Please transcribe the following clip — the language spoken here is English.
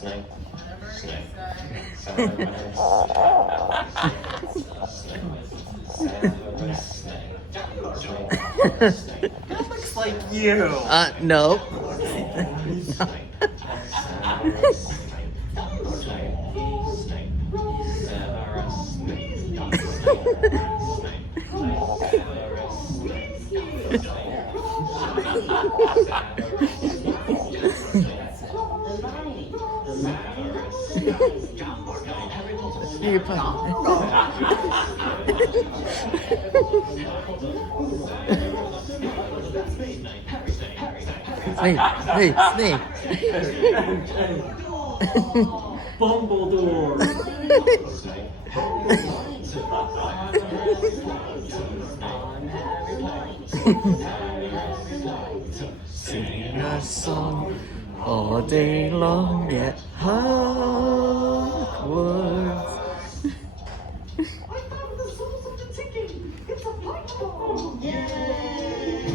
That looks like you. No. You're fine. Hey, Snape. Dumbledore. Sing a song all day long at Hogwarts. I found the source of the ticking. It's a pipe bomb. Yay!